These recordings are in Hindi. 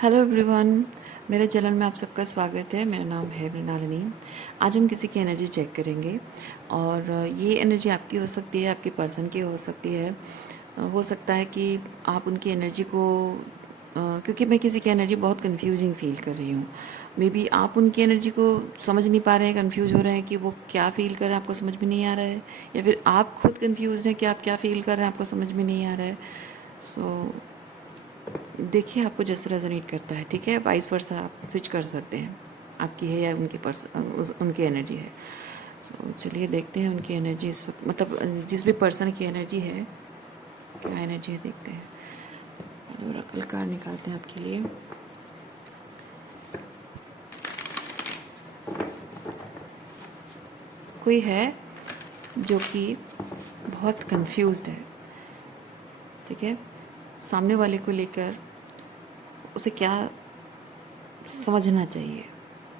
Hello everyone. मेरे चैनल में आप सबका स्वागत है। मेरा नाम है मृणालिनी। आज हम किसी की एनर्जी चेक करेंगे और ये एनर्जी आपकी हो सकती है, आपके पर्सन की हो सकती है। हो सकता है कि आप उनकी एनर्जी को क्योंकि मैं किसी की एनर्जी बहुत कंफ्यूजिंग फील कर रही हूँ। मे बी आप उनकी एनर्जी को समझ नहीं पा रहे हैं, कंफ्यूज हो रहे हैं कि वो क्या फ़ील कर रहे हैं, आपको समझ में नहीं आ रहा है, या फिर आप खुद कंफ्यूज हैं कि आप क्या फ़ील कर रहे हैं, आपको समझ में नहीं आ रहा है। सो देखिए आपको जैसे रेजोनेट करता है, ठीक है। वाइस वर्सा आप स्विच कर सकते हैं, आपकी है या उनके उनकी एनर्जी है। सो चलिए देखते हैं उनकी एनर्जी इस वक्त, मतलब जिस भी पर्सन की एनर्जी है क्या एनर्जी है देखते हैं। और ओरेकल कार्ड निकालते हैं आपके लिए। कोई है जो कि बहुत कंफ्यूज्ड है, ठीक है। सामने वाले को लेकर उसे क्या समझना चाहिए,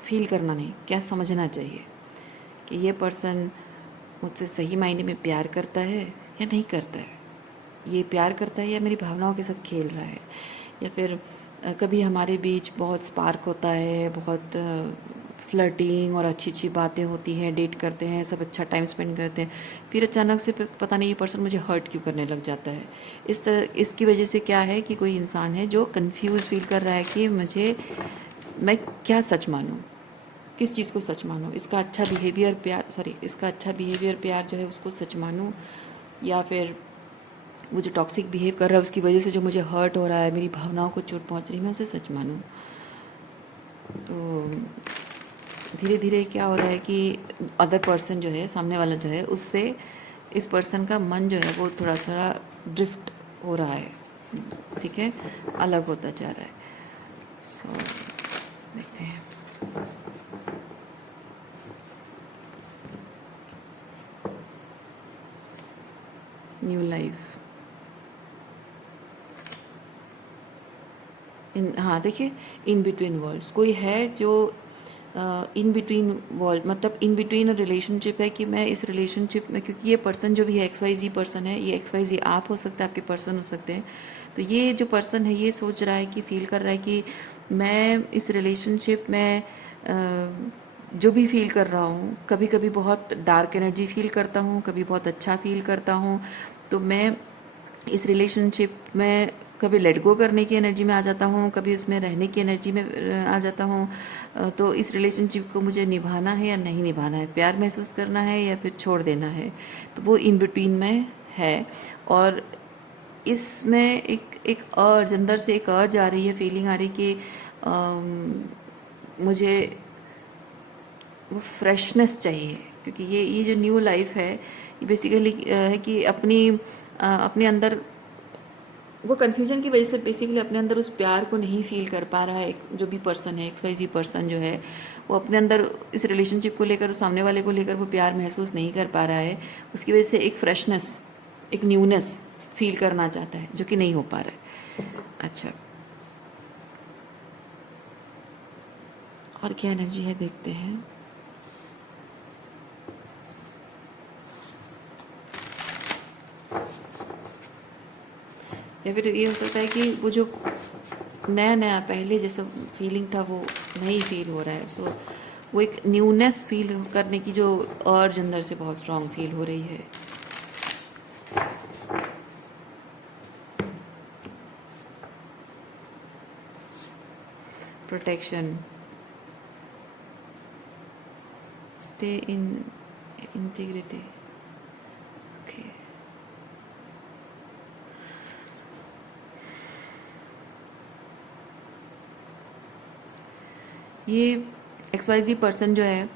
फील करना नहीं, क्या समझना चाहिए कि ये पर्सन मुझसे सही मायने में प्यार करता है या नहीं करता है। ये प्यार करता है या मेरी भावनाओं के साथ खेल रहा है, या फिर कभी हमारे बीच बहुत स्पार्क होता है, बहुत फ्लर्टिंग और अच्छी अच्छी बातें होती हैं, डेट करते हैं, सब अच्छा टाइम स्पेंड करते हैं, फिर अचानक से फिर पता नहीं ये पर्सन मुझे हर्ट क्यों करने लग जाता है। इस तरह इसकी वजह से क्या है कि कोई इंसान है जो कंफ्यूज फील कर रहा है कि मैं क्या सच मानूं, किस चीज़ को सच मानूं। इसका अच्छा बिहेवियर प्यार सॉरी इसका अच्छा बिहेवियर प्यार जो है उसको सच मानूं, या फिर वो जो टॉक्सिक बिहेव कर रहा है उसकी वजह से जो मुझे हर्ट हो रहा है, मेरी भावनाओं को चोट पहुंच रही है, मैं उसे सच मानूं। तो धीरे धीरे क्या हो रहा है कि अदर पर्सन जो है, सामने वाला जो है, उससे इस पर्सन का मन जो है वो थोड़ा थोड़ा ड्रिफ्ट हो रहा है, ठीक है, अलग होता जा रहा है। सो देखते हैं। न्यू लाइफ इन, हाँ देखिए, इन बिटवीन वर्ल्ड्स कोई है जो इन बिटवीन वर्ल्ड, मतलब इन बिटवीन रिलेशनशिप है कि मैं इस रिलेशनशिप में, क्योंकि ये पर्सन जो भी है एक्स वाई जी पर्सन है, ये एक्स वाई जी आप हो सकता है, आपके पर्सन हो सकते हैं। तो ये जो पर्सन है ये सोच रहा है कि फील कर रहा है कि मैं इस रिलेशनशिप में जो भी फील कर रहा हूँ, कभी कभी बहुत डार्क एनर्जी फील करता हूँ, कभी बहुत अच्छा फील करता हूँ। तो मैं इस रिलेशनशिप में कभी लेट गो करने की एनर्जी में आ जाता हूँ, कभी इसमें रहने की एनर्जी में आ जाता हूँ। तो इस रिलेशनशिप को मुझे निभाना है या नहीं निभाना है, प्यार महसूस करना है या फिर छोड़ देना है, तो वो इन बिटवीन में है। और इसमें एक एक अर्ज, अंदर से एक अर्ज आ रही है, फीलिंग आ रही कि मुझे वो फ्रेशनेस चाहिए, क्योंकि ये जो न्यू लाइफ है ये बेसिकली है कि अपने अंदर वो कन्फ्यूजन की वजह से बेसिकली अपने अंदर उस प्यार को नहीं फील कर पा रहा है। जो भी पर्सन है, एक्स वाई जी पर्सन जो है, वो अपने अंदर इस रिलेशनशिप को लेकर, सामने वाले को लेकर वो प्यार महसूस नहीं कर पा रहा है। उसकी वजह से एक फ्रेशनेस, एक न्यूनेस फील करना चाहता है, जो कि नहीं हो पा रहा है। अच्छा, और क्या एनर्जी है देखते हैं। या फिर ये हो सकता है कि वो जो नया नया पहले जैसा फीलिंग था वो नहीं फील हो रहा है। सो वो एक न्यूनेस फील करने की जो अर्ज अंदर से बहुत स्ट्रांग फील हो रही है। Protection, stay in integrity. Okay, ये एक्स वाई जी पर्सन जो है,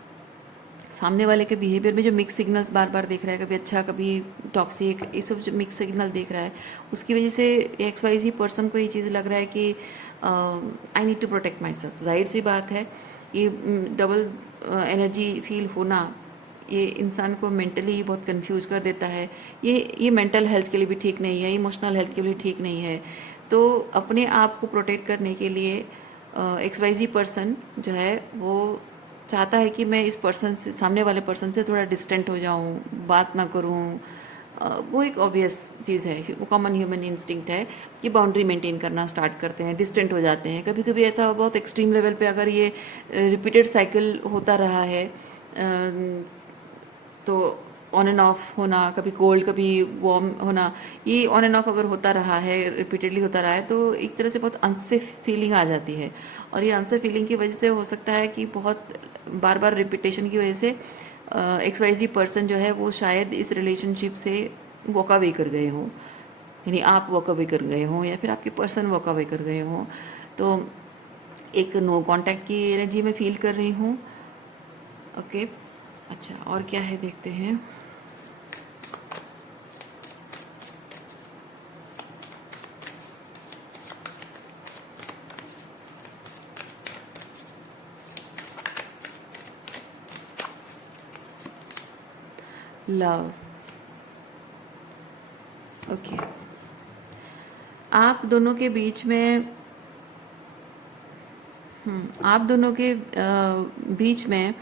सामने वाले के बिहेवियर में जो मिक्स सिग्नल्स बार बार देख रहा है, कभी अच्छा कभी टॉक्सिक, ये सब जो मिक्स सिग्नल देख रहा है, उसकी वजह से एक्स वाई जी पर्सन को ये चीज़ लग रहा है कि I need to protect myself. जाहिर सी बात है, ये डबल एनर्जी फील होना ये इंसान को मेंटली बहुत कंफ्यूज कर देता है। ये मेंटल हेल्थ के लिए भी ठीक नहीं है, इमोशनल हेल्थ के लिए ठीक नहीं है। तो अपने आप को प्रोटेक्ट करने के लिए एक्स वाई जी पर्सन जो है वो चाहता है कि मैं इस पर्सन से, सामने वाले पर्सन से थोड़ा डिस्टेंट हो जाऊं, बात ना करूं, वो एक ऑब्वियस चीज़ है, वो कॉमन ह्यूमन इंस्टिंक्ट है कि बाउंड्री मेंटेन करना स्टार्ट करते हैं, डिस्टेंट हो जाते हैं। कभी कभी ऐसा बहुत एक्सट्रीम लेवल पे अगर ये रिपीटेड साइकिल होता रहा है, तो ऑन एंड ऑफ होना, कभी कोल्ड कभी वार्म होना, ये ऑन एंड ऑफ अगर होता रहा है, रिपीटेडली होता रहा है, तो एक तरह से बहुत अनसेफ फीलिंग आ जाती है। और ये अनसेफ फीलिंग की वजह से हो सकता है कि बहुत बार बार रिपीटेशन की वजह से XYZ पर्सन जो है वो शायद इस रिलेशनशिप से वॉक अवे कर गए हों, यानी आप वॉक अवे कर गए हों या फिर आपके पर्सन वॉक अवे कर गए हों। तो एक नो कांटेक्ट की एनर्जी में फील कर रही हूँ। ओके, अच्छा और क्या है देखते हैं। लव, ओके, आप दोनों के बीच में आप दोनों के बीच में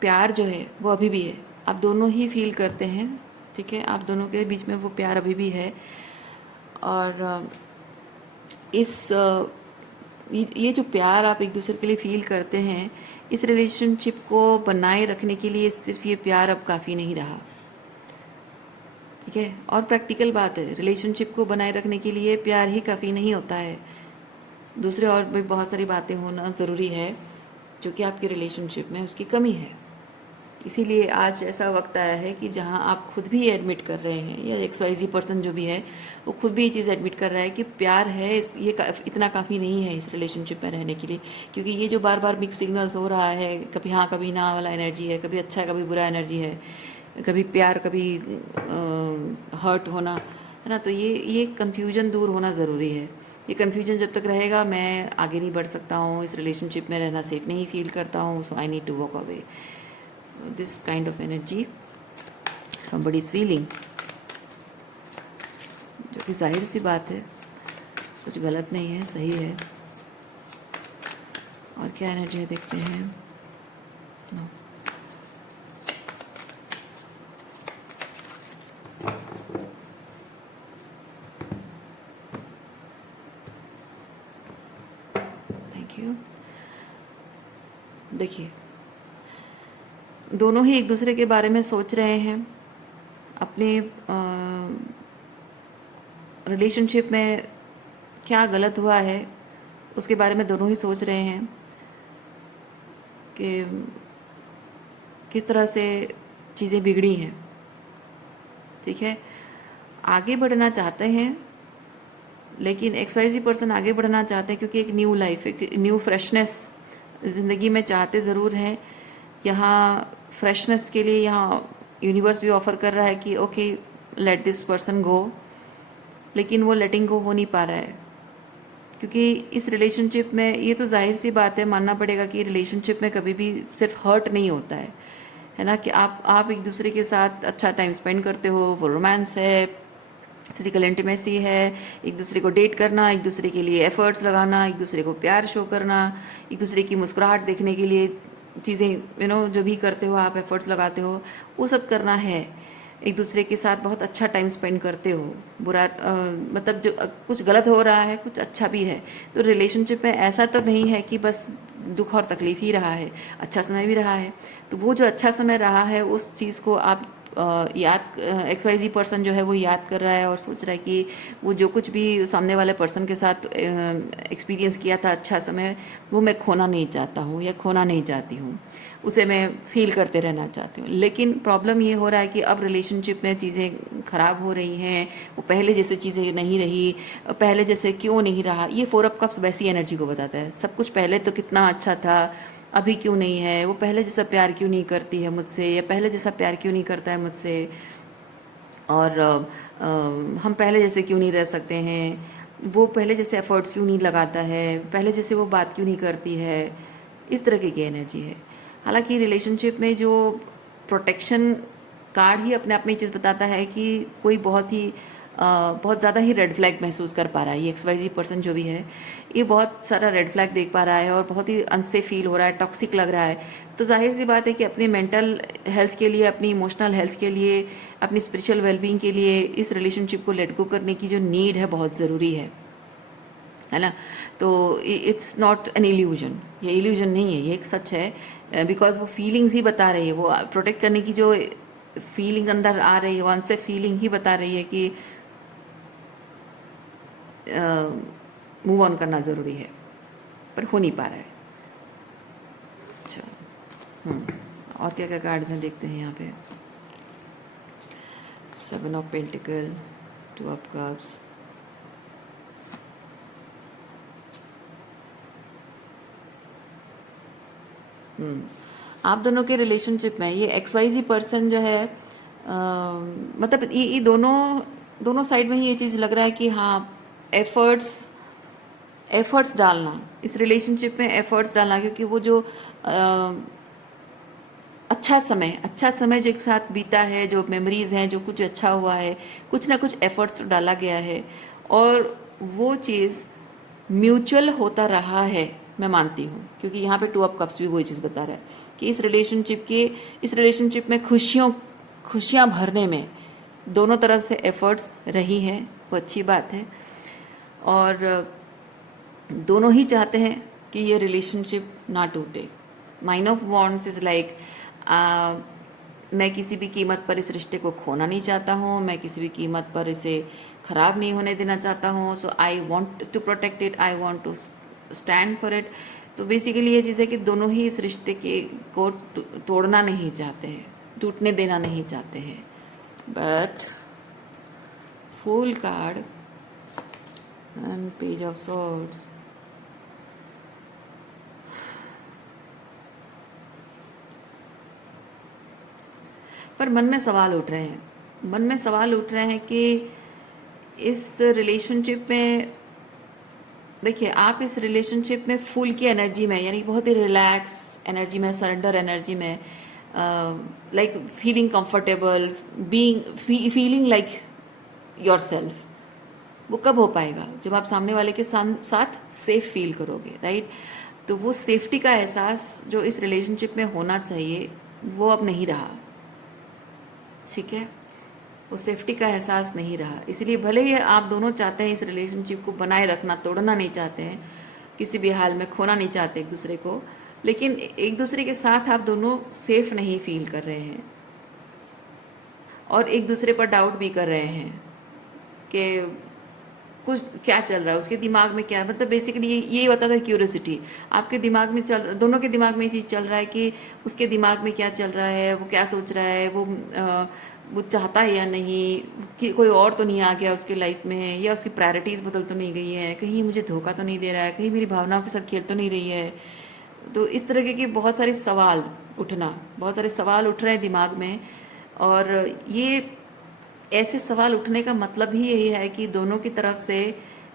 प्यार जो है वो अभी भी है, आप दोनों ही फील करते हैं, ठीक है, आप दोनों के बीच में वो प्यार अभी भी है। और इस ये जो प्यार आप एक दूसरे के लिए फील करते हैं, इस रिलेशनशिप को बनाए रखने के लिए सिर्फ ये प्यार अब काफ़ी नहीं रहा, ठीक है। और प्रैक्टिकल बात है, रिलेशनशिप को बनाए रखने के लिए प्यार ही काफ़ी नहीं होता है, दूसरे और भी बहुत सारी बातें होना ज़रूरी है जो कि आपके रिलेशनशिप में उसकी कमी है। इसीलिए आज ऐसा वक्त आया है कि जहां आप खुद भी एडमिट कर रहे हैं, या XYZ पर्सन जो भी है वो खुद भी ये चीज़ एडमिट कर रहा है कि प्यार है, ये इतना काफ़ी नहीं है इस रिलेशनशिप में रहने के लिए। क्योंकि ये जो बार बार मिक्स सिग्नल्स हो रहा है, कभी हाँ कभी ना वाला एनर्जी है, कभी अच्छा कभी बुरा एनर्जी है, कभी प्यार कभी हर्ट होना, है ना। तो ये कन्फ्यूजन दूर होना ज़रूरी है। ये कन्फ्यूजन जब तक रहेगा मैं आगे नहीं बढ़ सकता हूँ, इस रिलेशनशिप में रहना सेफ नहीं फील करता हूँ, so I need to walk away. This kind of energy somebody is feeling, जो कि जाहिर सी बात है, कुछ गलत नहीं है, सही है। और क्या एनर्जी है देखते हैं। No, thank you. देखिए, दोनों ही एक दूसरे के बारे में सोच रहे हैं, अपने रिलेशनशिप में क्या गलत हुआ है उसके बारे में दोनों ही सोच रहे हैं कि किस तरह से चीज़ें बिगड़ी हैं, ठीक है। आगे बढ़ना चाहते हैं, लेकिन XYZ पर्सन आगे बढ़ना चाहते हैं क्योंकि एक न्यू लाइफ, एक न्यू फ्रेशनेस ज़िंदगी में चाहते ज़रूर हैं। यहाँ फ्रेशनेस के लिए यहाँ यूनिवर्स भी ऑफ़र कर रहा है कि ओके लेट दिस पर्सन गो, लेकिन वो लेटिंग गो हो नहीं पा रहा है क्योंकि इस रिलेशनशिप में, ये तो जाहिर सी बात है, मानना पड़ेगा कि रिलेशनशिप में कभी भी सिर्फ हर्ट नहीं होता है ना। कि आप एक दूसरे के साथ अच्छा टाइम स्पेंड करते हो, वो रोमांस है, फिजिकल इंटीमेसी है, एक दूसरे को डेट करना, एक दूसरे के लिए एफर्ट्स लगाना, एक दूसरे को प्यार शो करना, एक दूसरे की मुस्कुराहट देखने के लिए चीज़ें जो भी करते हो आप, एफर्ट्स लगाते हो, वो सब करना है। एक दूसरे के साथ बहुत अच्छा टाइम स्पेंड करते हो, बुरा मतलब जो कुछ गलत हो रहा है, कुछ अच्छा भी है। तो रिलेशनशिप में ऐसा तो नहीं है कि बस दुख और तकलीफ ही रहा है, अच्छा समय भी रहा है। तो वो जो अच्छा समय रहा है उस चीज़ को आप याद, XYZ पर्सन जो है वो याद कर रहा है और सोच रहा है कि वो जो कुछ भी सामने वाले पर्सन के साथ एक्सपीरियंस किया था अच्छा समय, वो मैं खोना नहीं चाहता हूँ या खोना नहीं चाहती हूँ, उसे मैं फील करते रहना चाहती हूँ। लेकिन प्रॉब्लम ये हो रहा है कि अब रिलेशनशिप में चीज़ें ख़राब हो रही हैं, वो पहले जैसे चीज़ें नहीं रही, पहले जैसे क्यों नहीं रहा। ये 4 ऑफ कप्स वैसी एनर्जी को बताता है, सब कुछ पहले तो कितना अच्छा था, अभी क्यों नहीं है, वो पहले जैसा प्यार क्यों नहीं करती है मुझसे, या पहले जैसा प्यार क्यों नहीं करता है मुझसे, और हम पहले जैसे क्यों नहीं रह सकते हैं, वो पहले जैसे एफर्ट्स क्यों नहीं लगाता है, पहले जैसे वो बात क्यों नहीं करती है। इस तरह की एनर्जी है। हालांकि रिलेशनशिप में जो प्रोटेक्शन कार्ड ही अपने आप में ये चीज़ बताता है कि कोई बहुत ही बहुत ज़्यादा ही रेड फ्लैग महसूस कर पा रहा है। ये XYZ पर्सन जो भी है, ये बहुत सारा रेड फ्लैग देख पा रहा है और बहुत ही अनसेफ फील हो रहा है, टॉक्सिक लग रहा है। तो जाहिर सी बात है कि अपनी मेंटल हेल्थ के लिए, अपनी इमोशनल हेल्थ के लिए, अपनी स्पिरिचुअल वेलबींग के लिए इस रिलेशनशिप को लेट गो करने की जो नीड है बहुत ज़रूरी है ना। तो इट्स नॉट एन इल्यूजन, ये इल्यूजन नहीं है, ये एक सच है। बिकॉज वो फीलिंग्स ही बता रही है, वो प्रोटेक्ट करने की जो फीलिंग अंदर आ रही है, वो अनसेफ फीलिंग ही बता रही है कि मूव ऑन करना ज़रूरी है, पर हो नहीं पा रहा है। अच्छा, और क्या क्या कार्ड्स हैं देखते हैं यहाँ पे। 7 ऑफ पेंटिकल, 2 ऑफ कप्स, आप दोनों के रिलेशनशिप में ये XYZ पर्सन जो है, मतलब ये दोनों साइड में ही ये चीज़ लग रहा है कि हाँ, एफर्ट्स डालना इस रिलेशनशिप में, एफर्ट्स डालना, क्योंकि वो जो अच्छा समय जो एक साथ बीता है, जो मेमोरीज़ हैं, जो कुछ अच्छा हुआ है, कुछ ना कुछ एफर्ट्स तो डाला गया है और वो चीज़ म्यूचुअल होता रहा है, मैं मानती हूँ। क्योंकि यहाँ पे 2 ऑफ कप्स भी वही चीज़ बता रहा है कि इस रिलेशनशिप में खुशियाँ भरने में दोनों तरफ से एफर्ट्स रही हैं, वो अच्छी बात है। और दोनों ही चाहते हैं कि ये रिलेशनशिप ना टूटे। 9 ऑफ वॉन्ड्स इज़ लाइक, मैं किसी भी कीमत पर इस रिश्ते को खोना नहीं चाहता हूँ, मैं किसी भी कीमत पर इसे ख़राब नहीं होने देना चाहता हूँ। So I want to protect it, I want to stand for it. तो बेसिकली ये चीज़ है कि दोनों ही इस रिश्ते को तोड़ना नहीं चाहते हैं, टूटने देना नहीं चाहते हैं। But fool card and page of swords, पर मन में सवाल उठ रहे हैं कि इस रिलेशनशिप में, देखिए, आप इस रिलेशनशिप में फूल की एनर्जी में, यानी बहुत ही रिलैक्स एनर्जी में, सरेंडर एनर्जी में, like feeling comfortable, feeling like your self, वो कब हो पाएगा? जब आप सामने वाले के साथ सेफ फील करोगे, राइट? तो वो सेफ्टी का एहसास जो इस रिलेशनशिप में होना चाहिए, वो अब नहीं रहा। ठीक है, वो सेफ्टी का एहसास नहीं रहा। इसलिए भले ही आप दोनों चाहते हैं इस रिलेशनशिप को बनाए रखना, तोड़ना नहीं चाहते हैं, किसी भी हाल में खोना नहीं चाहते एक दूसरे को, लेकिन एक दूसरे के साथ आप दोनों सेफ नहीं फील कर रहे हैं और एक दूसरे पर डाउट भी कर रहे हैं कि कुछ क्या चल रहा है उसके दिमाग में, क्या, मतलब बेसिकली ये बता था क्यूरियोसिटी आपके दिमाग में दोनों के दिमाग में ये चीज़ चल रहा है कि उसके दिमाग में क्या चल रहा है, वो क्या सोच रहा है, वो चाहता है या नहीं, कि कोई और तो नहीं आ गया उसके लाइफ में, या उसकी प्रायोरिटीज़ बदल तो नहीं गई है, कहीं मुझे धोखा तो नहीं दे रहा है, कहीं मेरी भावनाओं के साथ खेल तो नहीं रही है। तो इस तरह के बहुत सारे सवाल उठ रहे हैं दिमाग में। और ये ऐसे सवाल उठने का मतलब ही यही है कि दोनों की तरफ से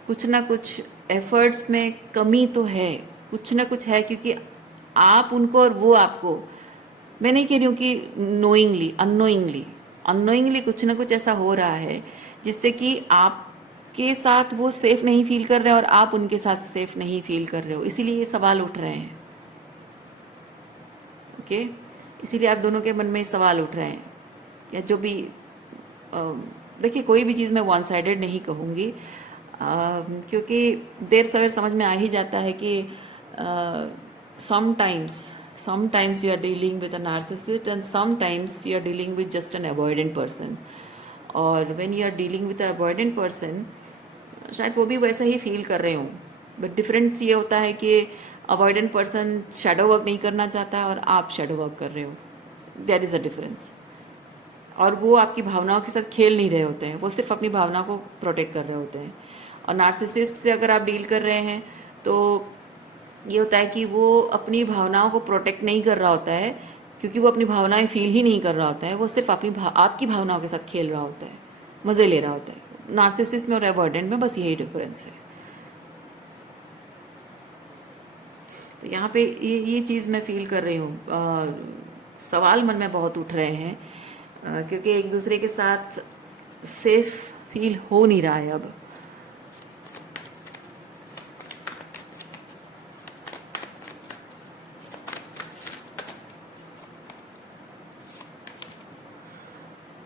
कुछ ना कुछ एफर्ट्स में कमी तो है, कुछ ना कुछ है, क्योंकि आप उनको और वो आपको, मैं नहीं कह रही हूँ कि नोइंगली, अननोइंगली कुछ ना कुछ ऐसा हो रहा है जिससे कि आपके साथ वो सेफ नहीं फील कर रहे हैं और आप उनके साथ सेफ नहीं फील कर रहे हो, इसीलिए ये सवाल उठ रहे हैं। ओके, इसीलिए आप दोनों के मन में सवाल उठ रहे हैं, या जो भी, देखिए, कोई भी चीज़ मैं वन साइडेड नहीं कहूँगी, क्योंकि देर सवेर समझ में आ ही जाता है कि sometimes you are dealing with a narcissist and sometimes you are dealing with just an avoidant person. और when you are dealing with an avoidant person, शायद वो भी वैसा ही फील कर रहे हों, बट डिफरेंस ये होता है कि अवॉइडेंट पर्सन शेडो वर्क नहीं करना चाहता और आप शेडो वर्क कर रहे हो, देयर इज़ अ डिफरेंस। और वो आपकी भावनाओं के साथ खेल नहीं रहे होते हैं, वो सिर्फ अपनी भावना को प्रोटेक्ट कर रहे होते हैं। और नार्सिसिस्ट से अगर आप डील कर रहे हैं तो ये होता है कि वो अपनी भावनाओं को प्रोटेक्ट नहीं कर रहा होता है, क्योंकि वो अपनी भावनाएं फील ही नहीं कर रहा होता है, वो सिर्फ आपकी भावनाओं के साथ खेल रहा होता है, मज़े ले रहा होता है। नार्सिसिस्ट में और अवॉइडेंट में बस यही डिफरेंस है। तो यहाँ पे ये चीज़ मैं फील कर रही हूँ, सवाल मन में बहुत उठ रहे हैं, क्योंकि एक दूसरे के साथ सेफ फील हो नहीं रहा है अब।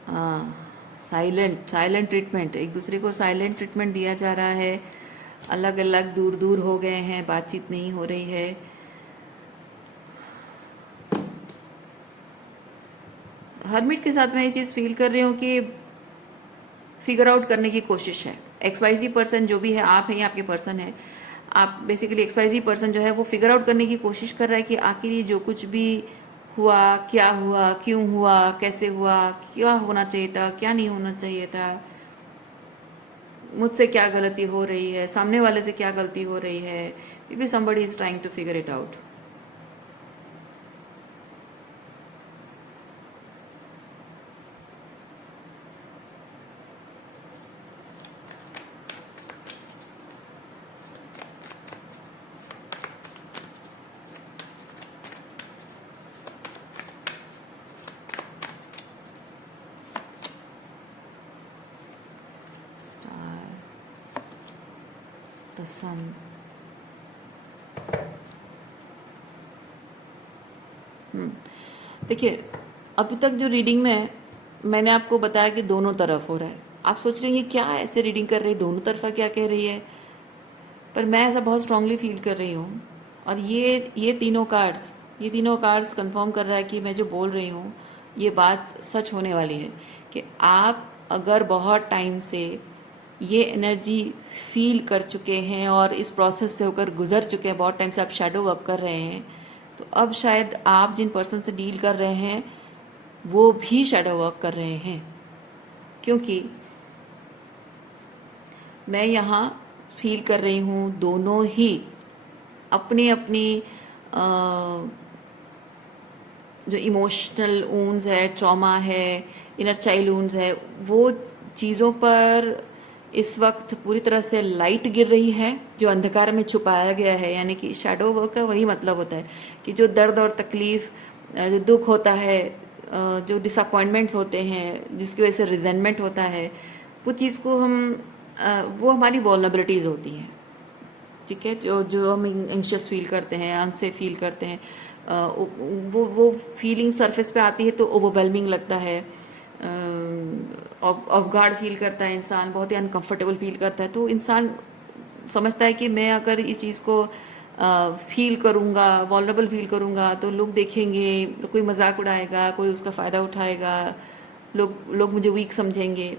हाँ, साइलेंट साइलेंट ट्रीटमेंट, एक दूसरे को साइलेंट ट्रीटमेंट दिया जा रहा है। अलग अलग दूर दूर हो गए हैं, बातचीत नहीं हो रही है। हर्मिट के साथ मैं ये चीज़ फील कर रही हूँ कि फिगर आउट करने की कोशिश है। XYZ पर्सन जो भी है, आप हैं या आपके पर्सन है, आप बेसिकली XYZ पर्सन जो है वो फिगर आउट करने की कोशिश कर रहा है कि आखिर ये जो कुछ भी हुआ, क्या हुआ, क्यों हुआ, कैसे हुआ, क्या होना चाहिए था, क्या नहीं होना चाहिए था, मुझसे क्या गलती हो रही है, सामने वाले से क्या गलती हो रही है। Maybe somebody is trying to figure it out. Star, the sun. देखिए, अभी तक जो रीडिंग में मैंने आपको बताया कि दोनों तरफ हो रहा है। आप सोच रहे हैं कि क्या ऐसे रीडिंग कर रही है, दोनों तरफा क्या कह रही है, पर मैं ऐसा बहुत स्ट्रांगली फील कर रही हूँ। और ये तीनों कार्ड्स कंफर्म कर रहा है कि मैं जो बोल रही हूँ ये बात सच होने वाली है। कि आप अगर बहुत टाइम से ये एनर्जी फील कर चुके हैं और इस प्रोसेस से होकर गुजर चुके हैं, बहुत टाइम से आप शैडो वर्क कर रहे हैं, तो अब शायद आप जिन पर्सन से डील कर रहे हैं वो भी शैडो वर्क कर रहे हैं। क्योंकि मैं यहाँ फील कर रही हूँ दोनों ही अपनी अपनी जो इमोशनल वूंड्स है, ट्रॉमा है, इनर चाइल्ड वूंड्स है, वो चीज़ों पर इस वक्त पूरी तरह से लाइट गिर रही है जो अंधकार में छुपाया गया है। यानी कि शैडो वर्क का वही मतलब होता है कि जो दर्द और तकलीफ़, जो दुख होता है, जो डिसअपॉइंटमेंट्स होते हैं, जिसकी वजह से रिजेंटमेंट होता है, वो चीज़ को वो हमारी वॉल्नरेबिलिटीज़ होती हैं। ठीक है, जो जो हम एंशियस फील करते हैं, अनसेफ फील करते हैं, वो फीलिंग सरफेस पे आती है तो ओवरवेलमिंग लगता है, ऑफ गार्ड फील करता है इंसान, बहुत ही अनकंफर्टेबल फील करता है। तो इंसान समझता है कि मैं अगर इस चीज़ को फील करूँगा, वॉल्नरेबल फील करूँगा, तो लोग देखेंगे, कोई मजाक उड़ाएगा, कोई उसका फ़ायदा उठाएगा, लोग लोग मुझे वीक समझेंगे,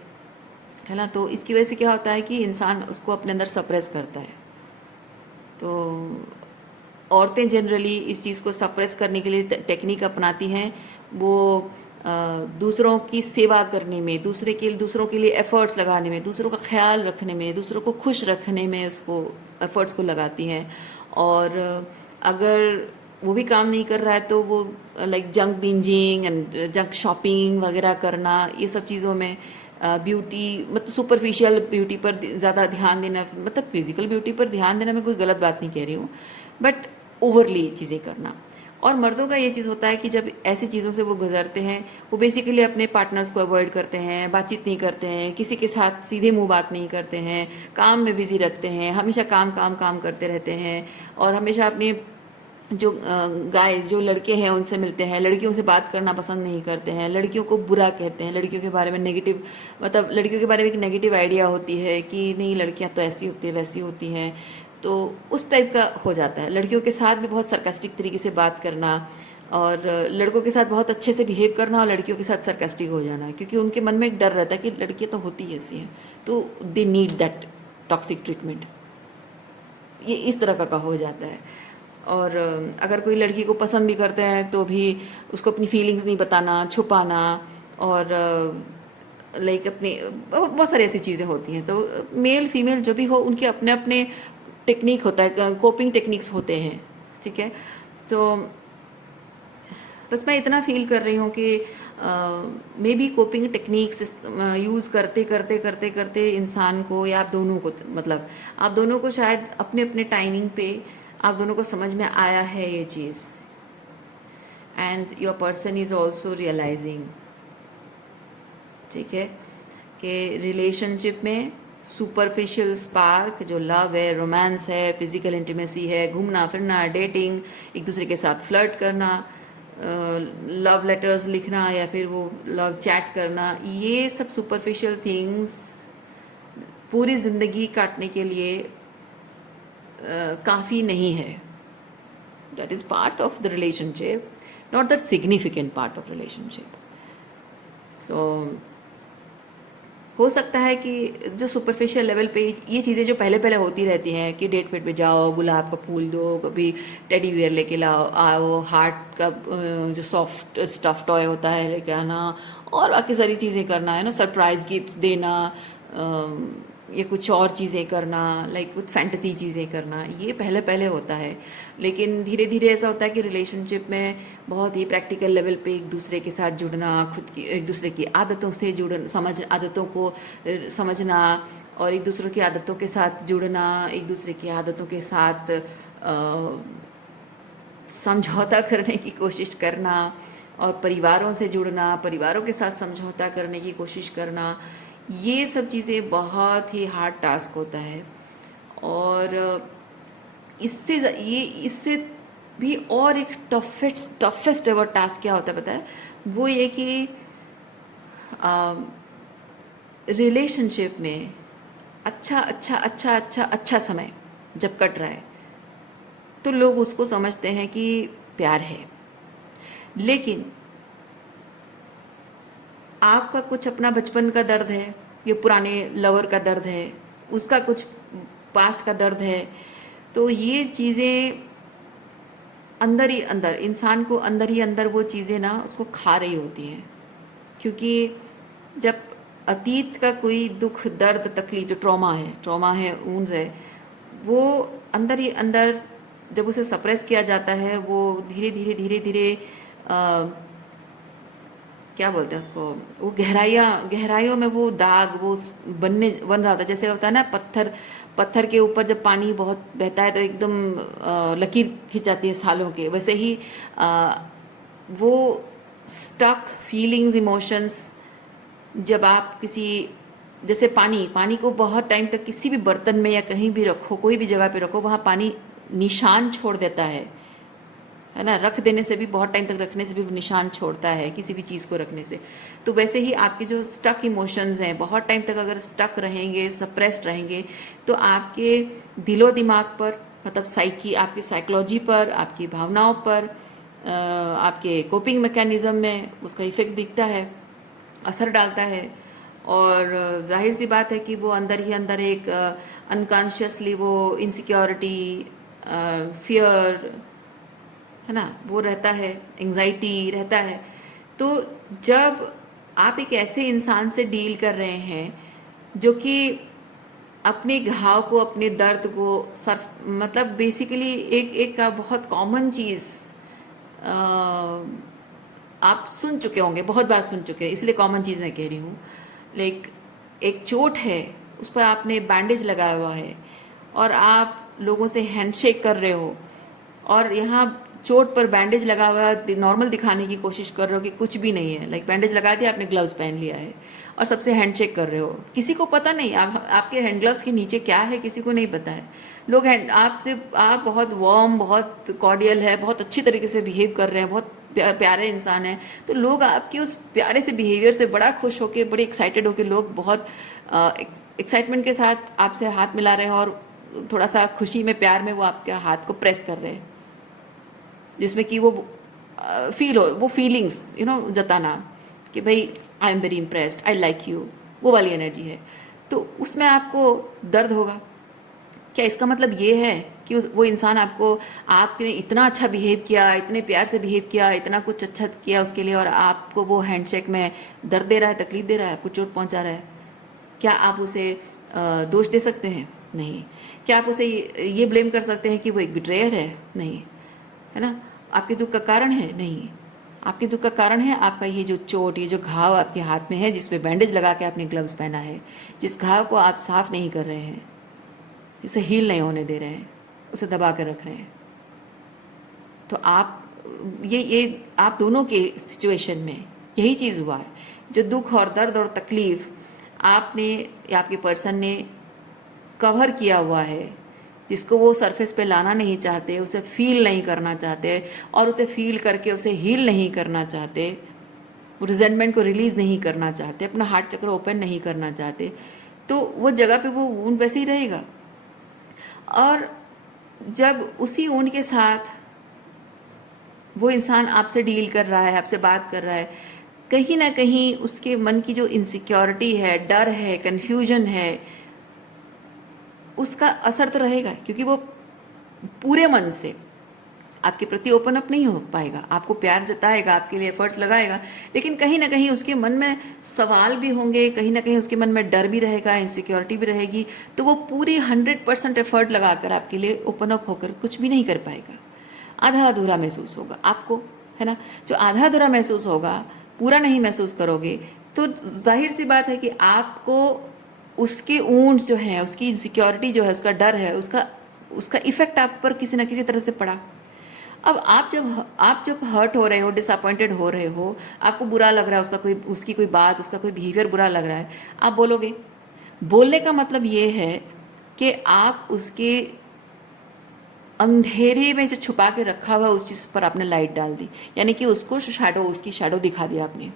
है ना। तो इसकी वजह से क्या होता है कि इंसान उसको अपने अंदर सप्रेस करता है। तो औरतें जनरली इस चीज़ को सप्रेस करने के लिए टेक्निक अपनाती हैं। वो दूसरों की सेवा करने में, दूसरों के लिए एफ़र्ट्स लगाने में, दूसरों का ख्याल रखने में, दूसरों को खुश रखने में उसको एफ़र्ट्स को लगाती हैं। और अगर वो भी काम नहीं कर रहा है तो वो like junk bingeing and junk shopping वगैरह करना, ये सब चीज़ों में ब्यूटी, मतलब सुपरफिशियल ब्यूटी पर ज़्यादा ध्यान देना, मतलब फिजिकल ब्यूटी पर ध्यान देना, मैं कोई गलत बात नहीं कह रही हूँ, बट ओवरली चीज़ें करना। और मर्दों का ये चीज़ होता है कि जब ऐसी चीज़ों से वो गुजरते हैं, वो बेसिकली अपने पार्टनर्स को अवॉइड करते हैं, बातचीत नहीं करते हैं, किसी के साथ सीधे मुंह बात नहीं करते हैं, काम में बिजी रखते हैं, हमेशा काम काम काम करते रहते हैं। और हमेशा अपने जो गाइस, जो लड़के हैं उनसे मिलते हैं, लड़कियों से बात करना पसंद नहीं करते हैं, लड़कियों को बुरा कहते हैं, लड़कियों के बारे में नेगेटिव, मतलब लड़कियों के बारे में एक नेगेटिव आइडिया होती है कि नहीं लड़कियां तो ऐसी होती है, वैसी होती हैं। तो उस टाइप का हो जाता है। लड़कियों के साथ भी बहुत सरकास्टिक तरीके से बात करना, और लड़कों के साथ बहुत अच्छे से बिहेव करना, और लड़कियों के साथ सरकास्टिक हो जाना, क्योंकि उनके मन में एक डर रहता है कि लड़कियाँ तो होती ही ऐसी हैं, तो they need that toxic treatment. ये इस तरह का हो जाता है। और अगर कोई लड़की को पसंद भी करते हैं तो भी उसको अपनी फीलिंग्स नहीं बताना, छुपाना, और लाइक अपने बहुत सारी ऐसी चीज़ें होती हैं। तो मेल फीमेल जो भी हो, उनके अपने अपने टेक्निक होता है, कोपिंग टेक्निक्स होते हैं। ठीक है, तो बस मैं इतना फील कर रही हूँ कि may be coping techniques use करते करते करते करते इंसान को, या आप दोनों को, मतलब आप दोनों को शायद अपने अपने टाइमिंग पे आप दोनों को समझ में आया है ये चीज़, and your person is also realising. ठीक है, कि रिलेशनशिप में सुपरफिशियल स्पार्क जो लव है, रोमांस है, फिजिकल इंटीमेसी है, घूमना फिरना, डेटिंग, एक दूसरे के साथ फ्लर्ट करना, लव लेटर्स लिखना या फिर वो लव चैट करना, ये सब सुपरफिशियल थिंग्स पूरी ज़िंदगी काटने के लिए काफ़ी नहीं है. That is part of the relationship, not that significant part of relationship. So हो सकता है कि जो सुपरफिशियल लेवल पे ये चीज़ें जो पहले पहले होती रहती हैं कि डेट पेट पे जाओ, गुलाब का फूल दो, कभी टेडी बियर लेके लाओ आओ, हार्ट का जो सॉफ्ट स्टफ टॉय होता है लेके आना, और बाकी सारी चीज़ें करना है ना, सरप्राइज गिफ्ट्स देना, या कुछ और चीज़ें करना, लाइक कुछ फैंटेसी चीज़ें करना, ये पहले पहले होता है. लेकिन धीरे धीरे ऐसा होता है कि रिलेशनशिप में बहुत ही प्रैक्टिकल लेवल पे एक दूसरे के साथ जुड़ना, खुद की एक दूसरे की आदतों से जुड़ना, आदतों को समझना, और एक दूसरे की आदतों के साथ जुड़ना, एक दूसरे की आदतों के साथ समझौता करने की कोशिश करना, और परिवारों से जुड़ना, परिवारों के साथ समझौता करने की कोशिश करना, ये सब चीज़ें बहुत ही हार्ड टास्क होता है. और इससे भी और एक टफेस्ट एवर टास्क क्या होता है पता है, वो ये कि रिलेशनशिप में अच्छा समय जब कट रहा है तो लोग उसको समझते हैं कि प्यार है. लेकिन आपका कुछ अपना बचपन का दर्द है, ये पुराने लवर का दर्द है, उसका कुछ पास्ट का दर्द है, तो ये चीज़ें अंदर ही अंदर इंसान को अंदर ही अंदर वो चीज़ें ना उसको खा रही होती हैं. क्योंकि जब अतीत का कोई दुख दर्द तकलीफ जो ट्रॉमा है ऊंज है, वो अंदर ही अंदर जब उसे सप्रेस किया जाता है, वो धीरे धीरे क्या बोलते हैं उसको, वो गहराइयों में वो दाग वो बन रहा था. जैसे होता है ना पत्थर के ऊपर जब पानी बहुत बहता है तो एकदम लकीर खिंच जाती है सालों के, वैसे ही वो स्टक फीलिंग्स इमोशंस, जब आप किसी जैसे पानी को बहुत टाइम तक किसी भी बर्तन में या कहीं भी रखो, कोई भी जगह पे रखो, वहाँ पानी निशान छोड़ देता है ना. रख देने से भी, बहुत टाइम तक रखने से भी निशान छोड़ता है किसी भी चीज़ को रखने से. तो वैसे ही आपके जो स्टक इमोशंस हैं, बहुत टाइम तक अगर स्टक रहेंगे, सप्रेस्ड रहेंगे, तो आपके दिलो दिमाग पर, मतलब आपकी साइकोलॉजी पर, आपकी भावनाओं पर, आपके कोपिंग मैकेनिज़्म में उसका इफ़ेक्ट दिखता है, असर डालता है. और जाहिर सी बात है कि वो अंदर ही अंदर एक अनकॉन्शियसली वो इनसिक्योरिटी, फियर, है ना, वो रहता है, एंजाइटी रहता है. तो जब आप एक ऐसे इंसान से डील कर रहे हैं जो कि अपने घाव को, अपने दर्द को मतलब बेसिकली एक का बहुत कॉमन चीज़ आप सुन चुके होंगे, बहुत बार सुन चुके हैं, इसलिए कॉमन चीज़ मैं कह रही हूँ. लाइक एक चोट है, उस पर आपने बैंडेज लगाया हुआ है और आप लोगों से हैंडशेक कर रहे हो, और यहाँ चोट पर बैंडेज लगा हुआ नॉर्मल दिखाने की कोशिश कर रहे हो कि कुछ भी नहीं है. लाइक बैंडेज लगा दिया, आपने ग्लव्स पहन लिया है और सबसे हैंडशेक कर रहे हो. किसी को पता नहीं आपके हैंड ग्लव्स के नीचे क्या है, किसी को नहीं पता है. लोग आप बहुत वार्म, बहुत कॉर्डियल है, बहुत अच्छी तरीके से बिहेव कर रहे हैं, बहुत प्यारे इंसान हैं, तो लोग आपके उस प्यारे से बिहेवियर से बड़ा खुश होके, बड़े एक्साइटेड होके, लोग बहुत एक्साइटमेंट के साथ आपसे हाथ मिला रहे हैं और थोड़ा सा खुशी में, प्यार में वो आपके हाथ को प्रेस कर रहे हैं, जिसमें कि वो फील हो, वो फीलिंग्स जताना कि भाई I am very impressed, I like you, वो वाली एनर्जी है. तो उसमें आपको दर्द होगा. क्या इसका मतलब ये है कि वो इंसान आपने इतना अच्छा बिहेव किया, इतने प्यार से बिहेव किया, इतना कुछ अच्छा किया उसके लिए, और आपको वो हैंडशेक में दर्द दे रहा है, तकलीफ दे रहा है, आपको चोट पहुंचा रहा है? क्या आप उसे दोष दे सकते हैं? नहीं. क्या आप उसे ये ब्लेम कर सकते हैं कि वो एक बिट्रेयर है? नहीं, है ना. आपके दुख का कारण है? नहीं. आपके दुख का कारण है आपका ये जो चोट, ये जो घाव आपके हाथ में है, जिसमें बैंडेज लगा के आपने ग्लव्स पहना है, जिस घाव को आप साफ नहीं कर रहे हैं, इसे हील नहीं होने दे रहे हैं, उसे दबा कर रख रहे हैं. तो आप ये आप दोनों के सिचुएशन में यही चीज़ हुआ है. जो दुख और दर्द और तकलीफ़ आपने या आपके पर्सन ने कवर किया हुआ है, जिसको वो सरफेस पे लाना नहीं चाहते, उसे फील नहीं करना चाहते, और उसे फील करके उसे हील नहीं करना चाहते, वो रिजेंटमेंट को रिलीज़ नहीं करना चाहते, अपना हार्ट चक्र ओपन नहीं करना चाहते, तो वो जगह पे वो वूंड वैसे ही रहेगा। और जब उसी वूंड के साथ वो इंसान आपसे डील कर रहा है, आपसे बात कर रहा है, कहीं ना कहीं उसके मन की जो इनसिक्योरिटी है, डर है, कन्फ्यूजन है, उसका असर तो रहेगा, क्योंकि वो पूरे मन से आपके प्रति ओपन अप नहीं हो पाएगा, आपको प्यार जताएगा, आपके लिए एफर्ट्स लगाएगा, लेकिन कहीं ना कहीं उसके मन में सवाल भी होंगे, कहीं ना कहीं उसके मन में डर भी रहेगा, इनसिक्योरिटी भी रहेगी, तो वो पूरी 100% एफर्ट लगाकर आपके लिए ओपन अप होकर कुछ भी नहीं कर पाएगा। आधा अधूरा महसूस होगा आपको, है ना। जो आधा अधूरा महसूस होगा, पूरा नहीं महसूस करोगे, तो जाहिर सी बात है कि आपको उसके ऊंट जो है, उसकी इनसिक्योरिटी जो है, उसका डर है, उसका उसका इफेक्ट आप पर किसी ना किसी तरह से पड़ा। अब आप जब हर्ट हो रहे हो, डिसअपॉइंटेड हो रहे हो, आपको बुरा लग रहा है, उसकी कोई बात, उसका कोई बिहेवियर बुरा लग रहा है, आप बोलोगे। बोलने का मतलब ये है कि आप उसके अंधेरे में जो छुपा के रखा हुआ है उस चीज़ पर आपने लाइट डाल दी, यानी कि उसकी शैडो दिखा दिया आपने।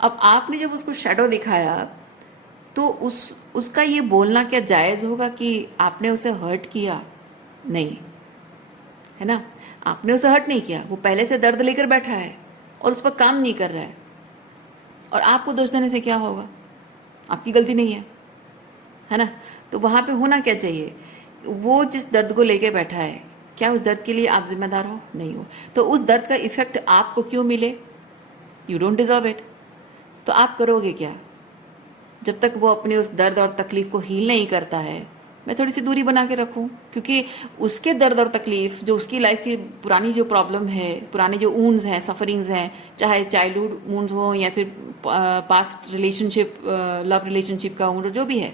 अब आपने जब उसको शैडो दिखाया, तो उसका ये बोलना क्या जायज़ होगा कि आपने उसे हर्ट किया? नहीं, है ना। आपने उसे हर्ट नहीं किया, वो पहले से दर्द लेकर बैठा है और उस पर काम नहीं कर रहा है, और आपको दोष देने से क्या होगा? आपकी गलती नहीं है ना। तो वहाँ पे होना क्या चाहिए? वो जिस दर्द को लेके बैठा है, क्या उस दर्द के लिए आप जिम्मेदार हो? नहीं हो। तो उस दर्द का इफेक्ट आपको क्यों मिले? You don't deserve it. तो आप करोगे क्या? जब तक वो अपने उस दर्द और तकलीफ को हील नहीं करता है, मैं थोड़ी सी दूरी बना के रखूं, क्योंकि उसके दर्द और तकलीफ, जो उसकी लाइफ की पुरानी जो प्रॉब्लम है, पुराने जो वूंड्स हैं, सफरिंग्स हैं, चाहे चाइल्डहुड वूंड्स हो या फिर पास्ट रिलेशनशिप, लव रिलेशनशिप का वूंड, जो भी है,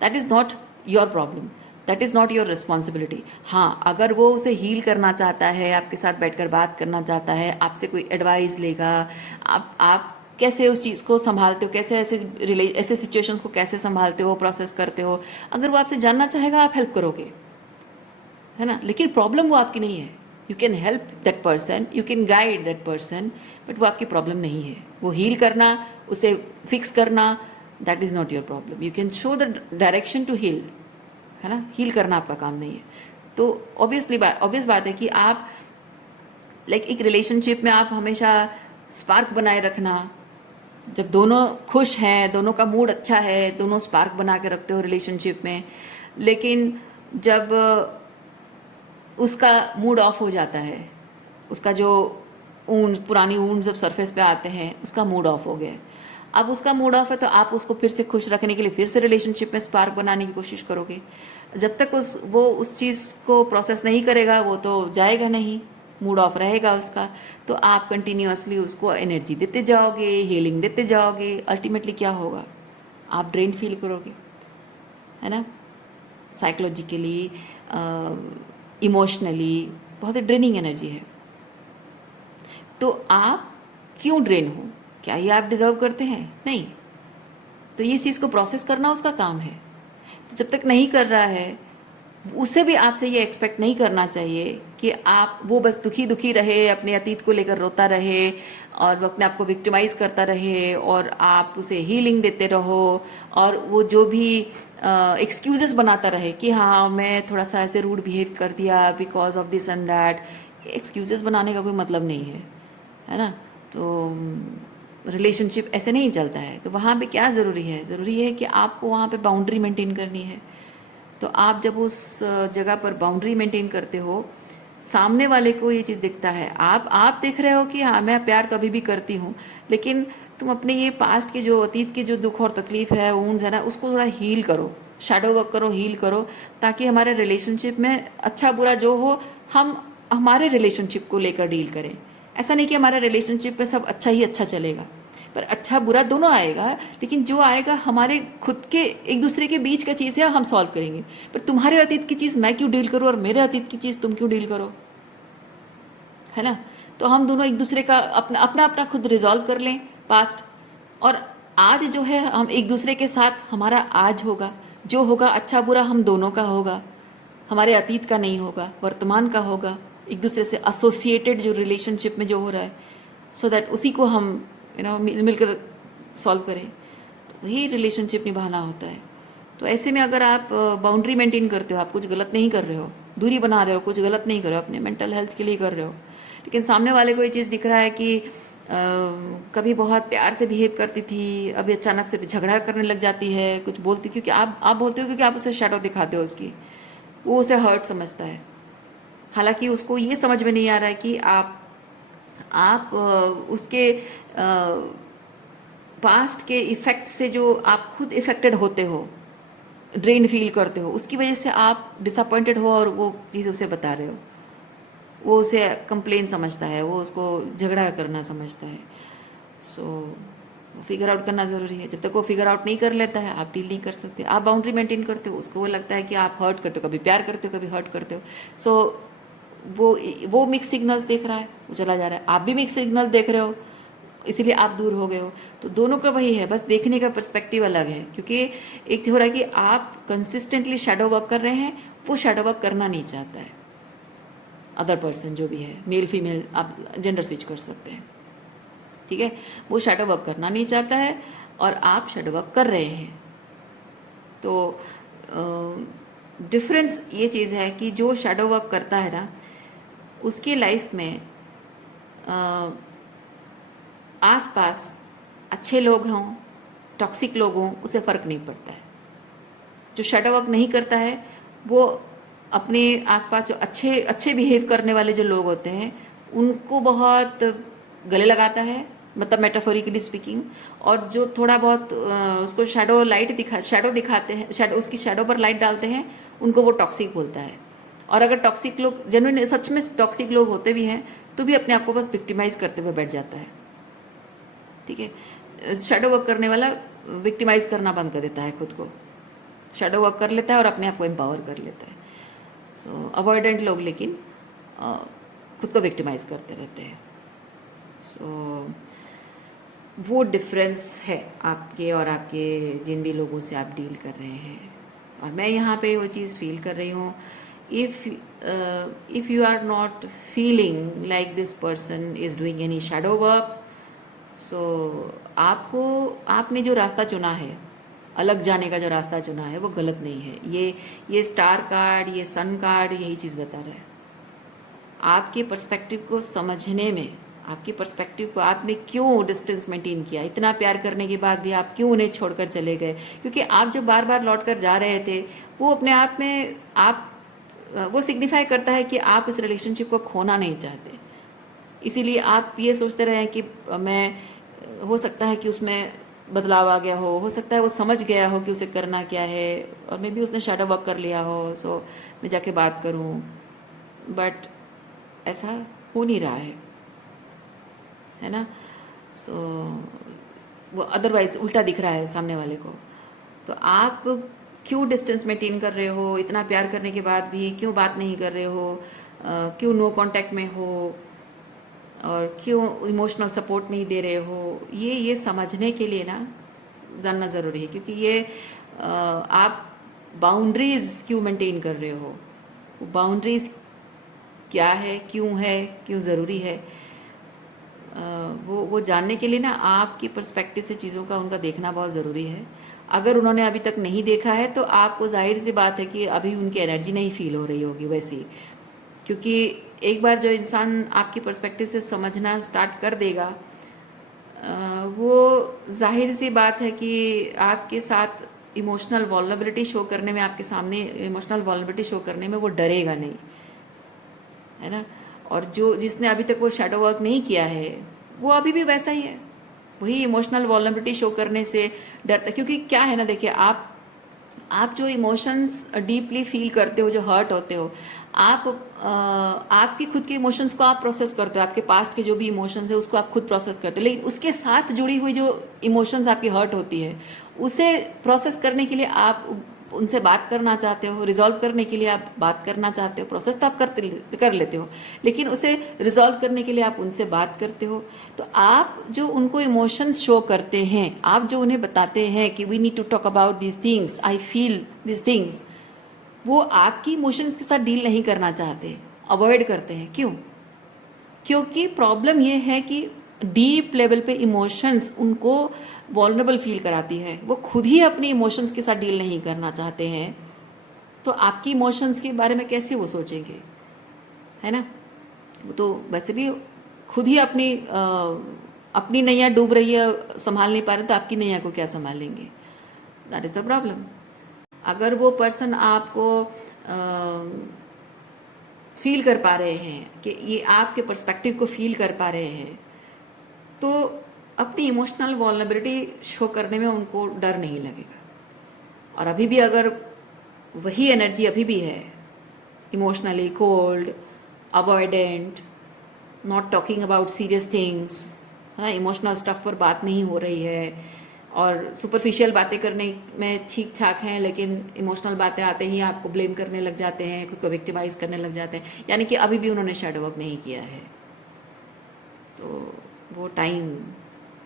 that is not your problem, that is not your responsibility. हाँ, अगर वो उसे हील करना चाहता है, आपके साथ बैठकर बात करना चाहता है, आपसे कोई एडवाइस लेगा, आप कैसे उस चीज़ को संभालते हो, कैसे ऐसे सिचुएशंस को कैसे संभालते हो, प्रोसेस करते हो, अगर वो आपसे जानना चाहेगा, आप हेल्प करोगे, है ना। लेकिन प्रॉब्लम वो आपकी नहीं है। You can help that person, you can guide that person, but वो आपकी प्रॉब्लम नहीं है। वो हील करना, उसे फिक्स करना, that is not your problem. You can show the direction to heal, है ना। हील करना आपका काम नहीं है। तो ऑब्वियस बात है कि आप एक रिलेशनशिप में आप हमेशा स्पार्क बनाए रखना, जब दोनों खुश हैं, दोनों का मूड अच्छा है, दोनों स्पार्क बना के रखते हो रिलेशनशिप में। लेकिन जब उसका मूड ऑफ हो जाता है, उसका जो पुरानी ऊन जब सरफेस पे आते हैं, उसका मूड ऑफ हो गया है। अब उसका मूड ऑफ है, तो आप उसको फिर से खुश रखने के लिए फिर से रिलेशनशिप में स्पार्क बनाने की कोशिश करोगे। जब तक वो उस चीज़ को प्रोसेस नहीं करेगा, वो तो जाएगा नहीं, मूड ऑफ रहेगा उसका। तो आप कंटिन्यूअसली उसको एनर्जी देते जाओगे, हीलिंग देते जाओगे, अल्टीमेटली क्या होगा? आप ड्रेन फील करोगे, है ना। साइकोलॉजिकली, इमोशनली बहुत ही ड्रेनिंग एनर्जी है। तो आप क्यों ड्रेन हो? क्या ये आप डिज़र्व करते हैं? नहीं। तो ये चीज़ को प्रोसेस करना उसका काम है। तो जब तक नहीं कर रहा है, उसे भी आपसे ये एक्सपेक्ट नहीं करना चाहिए कि आप वो बस दुखी दुखी रहे, अपने अतीत को लेकर रोता रहे और वो अपने आप को विक्टिमाइज करता रहे, और आप उसे हीलिंग देते रहो, और वो जो भी एक्सक्यूजेस बनाता रहे कि हाँ, मैं थोड़ा सा ऐसे रूड बिहेव कर दिया because of this and that. Excuses बनाने का कोई मतलब नहीं है ना। तो रिलेशनशिप ऐसे नहीं चलता है। तो वहाँ पे क्या ज़रूरी है? ज़रूरी है कि आपको वहाँ पे बाउंड्री मेंटेन करनी है। तो आप जब उस जगह पर बाउंड्री मेंटेन करते हो, सामने वाले को ये चीज़ दिखता है। आप देख रहे हो कि हाँ, मैं प्यार तो अभी भी करती हूँ, लेकिन तुम अपने ये पास्ट के जो अतीत के जो दुख और तकलीफ है, वूंड्स है ना, उसको थोड़ा हील करो, शैडो वर्क करो, हील करो, ताकि हमारे रिलेशनशिप में अच्छा बुरा जो हो, हम हमारे रिलेशनशिप को लेकर डील करें। ऐसा नहीं कि हमारे रिलेशनशिप में सब अच्छा ही अच्छा चलेगा, पर अच्छा बुरा दोनों आएगा, लेकिन जो आएगा हमारे खुद के एक दूसरे के बीच का चीज़ है, हम सॉल्व करेंगे। पर तुम्हारे अतीत की चीज़ मैं क्यों डील करूँ और मेरे अतीत की चीज़ तुम क्यों डील करो, है ना। तो हम दोनों एक दूसरे का अपना अपना अपना खुद रिजॉल्व कर लें पास्ट, और आज जो है हम एक दूसरे के साथ, हमारा आज होगा, जो होगा अच्छा बुरा हम दोनों का होगा, हमारे अतीत का नहीं होगा, वर्तमान का होगा, एक दूसरे से एसोसिएटेड जो रिलेशनशिप में जो हो रहा है, सो दैट उसी को हम मिलकर सॉल्व करें, तो वही रिलेशनशिप निभाना होता है। तो ऐसे में अगर आप बाउंड्री मेंटेन करते हो, आप कुछ गलत नहीं कर रहे हो, दूरी बना रहे हो, कुछ गलत नहीं कर रहे हो, अपने मेंटल हेल्थ के लिए कर रहे हो, लेकिन सामने वाले को ये चीज़ दिख रहा है कि कभी बहुत प्यार से बिहेव करती थी, अभी अचानक से झगड़ा करने लग जाती है, कुछ बोलती, क्योंकि आप बोलते हो क्योंकि आप उसे शैडो दिखाते हो उसकी, वो उसे हर्ट समझता है। हालांकि उसको ये समझ में नहीं आ रहा है कि आप उसके पास्ट के इफ़ेक्ट से जो आप खुद इफ़ेक्टेड होते हो, ड्रेन फील करते हो, उसकी वजह से आप डिसअपॉइंटेड हो और वो चीज़ उसे बता रहे हो। वो उसे कंप्लेन समझता है, वो उसको झगड़ा करना समझता है। सो फिगर आउट करना ज़रूरी है। जब तक वो फिगर आउट नहीं कर लेता है, आप डील नहीं कर सकते। आप बाउंड्री मेंटेन करते हो, उसको वो लगता है कि आप हर्ट करते हो, कभी प्यार करते हो, कभी हर्ट करते हो। सो वो मिक्स सिग्नल्स देख रहा है, वो चला जा रहा है, आप भी मिक्स सिग्नल देख रहे हो, इसीलिए आप दूर हो गए हो। तो दोनों का वही है, बस देखने का पर्सपेक्टिव अलग है। क्योंकि एक चीज़ हो रहा है कि आप कंसिस्टेंटली शैडो वर्क कर रहे हैं, वो शैडो वर्क करना नहीं चाहता है। अदर पर्सन जो भी है, मेल फीमेल, आप जेंडर स्विच कर सकते हैं, ठीक है। वो शैडो वर्क करना नहीं चाहता है और आप शैडो वर्क कर रहे हैं। तो डिफरेंस ये चीज़ है कि जो शैडो वर्क करता है ना, उसकी लाइफ में आसपास अच्छे लोग हों, टॉक्सिक लोग हों, उसे फ़र्क नहीं पड़ता है। जो शैडो वर्क नहीं करता है, वो अपने आसपास जो अच्छे अच्छे बिहेव करने वाले जो लोग होते हैं, उनको बहुत गले लगाता है, मतलब मेटाफोरिकली स्पीकिंग। और जो थोड़ा बहुत उसको शैडो दिखाते हैं, उसकी शैडो पर लाइट डालते हैं, उनको वो टॉक्सिक बोलता है। और अगर टॉक्सिक लोग जेन्युइन सच में टॉक्सिक लोग होते भी हैं, तो भी अपने आप को बस विक्टिमाइज करते हुए बैठ जाता है, ठीक है। शैडो वर्क करने वाला विक्टिमाइज करना बंद कर देता है खुद को, शैडो वर्क कर लेता है और अपने आप को एम्पावर कर लेता है। सो अवॉइडेंट लोग लेकिन खुद को विक्टिमाइज करते रहते हैं। सो वो डिफरेंस है आपके और आपके जिन भी लोगों से आप डील कर रहे हैं। और मैं यहाँ पे वो चीज़ फील कर रही हूँ, if you are not feeling like this person is doing any shadow work, so आपने जो रास्ता चुना है, अलग जाने का जो रास्ता चुना है, वो गलत नहीं है। ये स्टार कार्ड, ये सन कार्ड यही चीज़ बता रहा है। आपके पर्सपेक्टिव को समझने में, आपके पर्सपेक्टिव को, आपने क्यों डिस्टेंस मेंटेन किया, इतना प्यार करने के बाद भी आप क्यों उन्हें छोड़कर चले गए। क्योंकि आप जो बार बार लौट कर जा रहे थे, वो अपने आप में वो सिग्निफाई करता है कि आप उस रिलेशनशिप को खोना नहीं चाहते। इसीलिए आप ये सोचते रहे कि हो सकता है कि उसमें बदलाव आ गया हो सकता है वो समझ गया हो कि उसे करना क्या है, और मे बी उसने शैडो वर्क कर लिया हो, सो मैं जाके बात करूं। बट ऐसा हो नहीं रहा है ना। सो वो अदरवाइज उल्टा दिख रहा है सामने वाले को। तो आप क्यों डिस्टेंस मेंटेन कर रहे हो, इतना प्यार करने के बाद भी क्यों बात नहीं कर रहे हो, क्यों नो कांटेक्ट में हो, और क्यों इमोशनल सपोर्ट नहीं दे रहे हो, ये समझने के लिए ना जानना ज़रूरी है। क्योंकि ये आप बाउंड्रीज़ क्यों मेंटेन कर रहे हो, बाउंड्रीज़ क्या है, क्यों ज़रूरी है, वो जानने के लिए ना आपकी पर्सपेक्टिव से चीज़ों का उनका देखना बहुत ज़रूरी है। अगर उन्होंने अभी तक नहीं देखा है, तो आपको जाहिर सी बात है कि अभी उनकी एनर्जी नहीं फील हो रही होगी वैसी। क्योंकि एक बार जो इंसान आपकी पर्सपेक्टिव से समझना स्टार्ट कर देगा, वो जाहिर सी बात है कि आपके साथ इमोशनल वल्नरेबिलिटी शो करने में, आपके सामने इमोशनल वल्नरेबिलिटी शो करने में वो डरेगा नहीं, है ना। और जिसने अभी तक वो शैडो वर्क नहीं किया है, वो अभी भी वैसा ही है, वही इमोशनल वल्नरेबिलिटी शो करने से डरता। क्योंकि क्या है ना, देखिए, आप जो इमोशंस डीपली फील करते हो, जो हर्ट होते हो, आपकी खुद के इमोशंस को आप प्रोसेस करते हो, आपके पास्ट के जो भी इमोशंस है उसको आप खुद प्रोसेस करते हो। लेकिन उसके साथ जुड़ी हुई जो इमोशंस आपकी हर्ट होती है, उसे प्रोसेस करने के लिए आप उनसे बात करना चाहते हो, रिजॉल्व करने के लिए आप बात करना चाहते हो, प्रोसेस तो आप कर लेते हो, लेकिन उसे रिजॉल्व करने के लिए आप उनसे बात करते हो। तो आप जो उनको इमोशंस शो करते हैं, आप जो उन्हें बताते हैं कि we need to talk about this things, I feel this things, वो आपकी इमोशंस के साथ डील नहीं करना चाहते, अवॉइड करते हैं। क्यों? क्योंकि प्रॉब्लम ये है कि डीप लेवल पे इमोशंस उनको वॉल्नरेबल फील कराती है, वो खुद ही अपनी इमोशंस के साथ डील नहीं करना चाहते हैं, तो आपकी इमोशंस के बारे में कैसे वो सोचेंगे, है ना? वो तो वैसे भी खुद ही अपनी नैया डूब रही है, संभाल नहीं पा रहे, तो आपकी नैया को क्या संभालेंगे? That is the problem. अगर वो पर्सन आपको फील कर पा रहे हैं कि ये आपके पर्सपेक्टिव को फील कर पा रहे हैं, तो अपनी इमोशनल वॉल्नरेबिलिटी शो करने में उनको डर नहीं लगेगा। और अभी भी अगर वही एनर्जी अभी भी है, emotionally cold, avoidant, not talking about serious things, है ना, इमोशनल स्टफ पर बात नहीं हो रही है, और सुपरफिशियल बातें करने में ठीक ठाक हैं, लेकिन इमोशनल बातें आते ही आपको ब्लेम करने लग जाते हैं, खुद को विक्टिमाइज करने लग जाते हैं, यानी कि अभी भी उन्होंने शैडो वर्क नहीं किया है। तो वो time,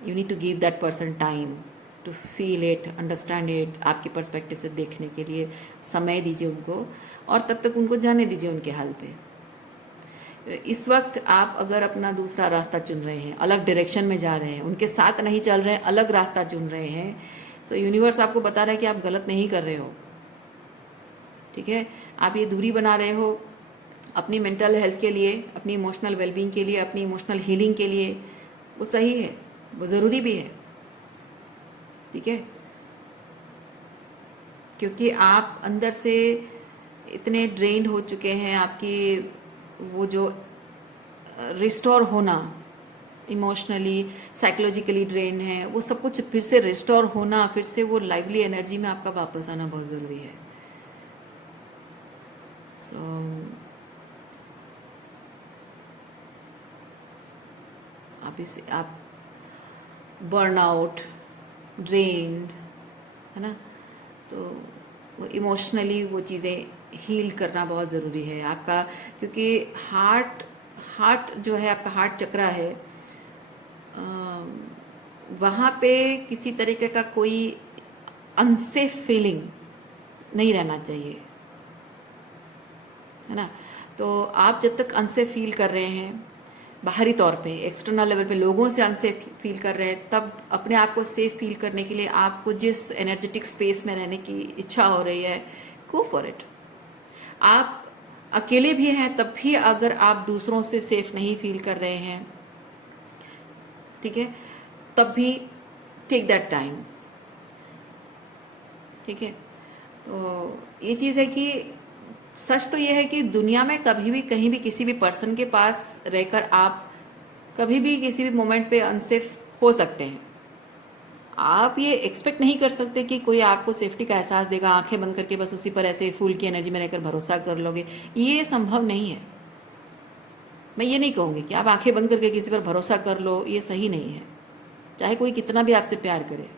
you need to give that person time to feel it, understand it, आपके पर्सपेक्टिव से देखने के लिए समय दीजिए उनको, और तब तक उनको जाने दीजिए उनके हाल पे। इस वक्त आप अगर अपना दूसरा रास्ता चुन रहे हैं, अलग डायरेक्शन में जा रहे हैं, उनके साथ नहीं चल रहे हैं, अलग रास्ता चुन रहे हैं, सो यूनिवर्स आपको बता रहा है कि आप गलत नहीं कर रहे हो। ठीक है, आप ये दूरी बना रहे हो अपनी मेंटल हेल्थ के लिए, अपनी इमोशनल वेलबींग के लिए, अपनी इमोशनल हीलिंग के लिए, वो सही है, वो ज़रूरी भी है। ठीक है, क्योंकि आप अंदर से इतने ड्रेन्ड हो चुके हैं, आपकी वो जो रिस्टोर होना, इमोशनली साइकोलॉजिकली ड्रेन है, वो सब कुछ फिर से रिस्टोर होना, फिर से वो लाइवली एनर्जी में आपका वापस आना बहुत ज़रूरी है। सो आप बर्नआउट, ड्रेन्ड, है ना, तो वो इमोशनली वो चीज़ें हील करना बहुत ज़रूरी है आपका, क्योंकि हार्ट जो है आपका, हार्ट चक्रा है, वहाँ पे किसी तरीके का कोई अनसेफ फीलिंग नहीं रहना चाहिए, है ना। तो आप जब तक अनसेफ फील कर रहे हैं, बाहरी तौर पे, एक्सटर्नल लेवल पे लोगों से अनसेफ फील कर रहे हैं, तब अपने आप को सेफ फील करने के लिए आपको जिस एनर्जेटिक स्पेस में रहने की इच्छा हो रही है, गो फॉर इट। आप अकेले भी हैं तब भी अगर आप दूसरों से सेफ नहीं फील कर रहे हैं, ठीक है, तब भी टेक दैट टाइम। ठीक है, तो ये चीज़ है कि सच तो ये है कि दुनिया में कभी भी कहीं भी किसी भी पर्सन के पास रहकर आप कभी भी किसी भी मोमेंट पे अनसेफ हो सकते हैं। आप ये एक्सपेक्ट नहीं कर सकते कि कोई आपको सेफ्टी का एहसास देगा, आंखें बंद करके बस उसी पर ऐसे फूल की एनर्जी में रहकर भरोसा कर लोगे, ये संभव नहीं है। मैं ये नहीं कहूँगी कि आप आंखें बंद करके किसी पर भरोसा कर लो, ये सही नहीं है, चाहे कोई कितना भी आपसे प्यार करे।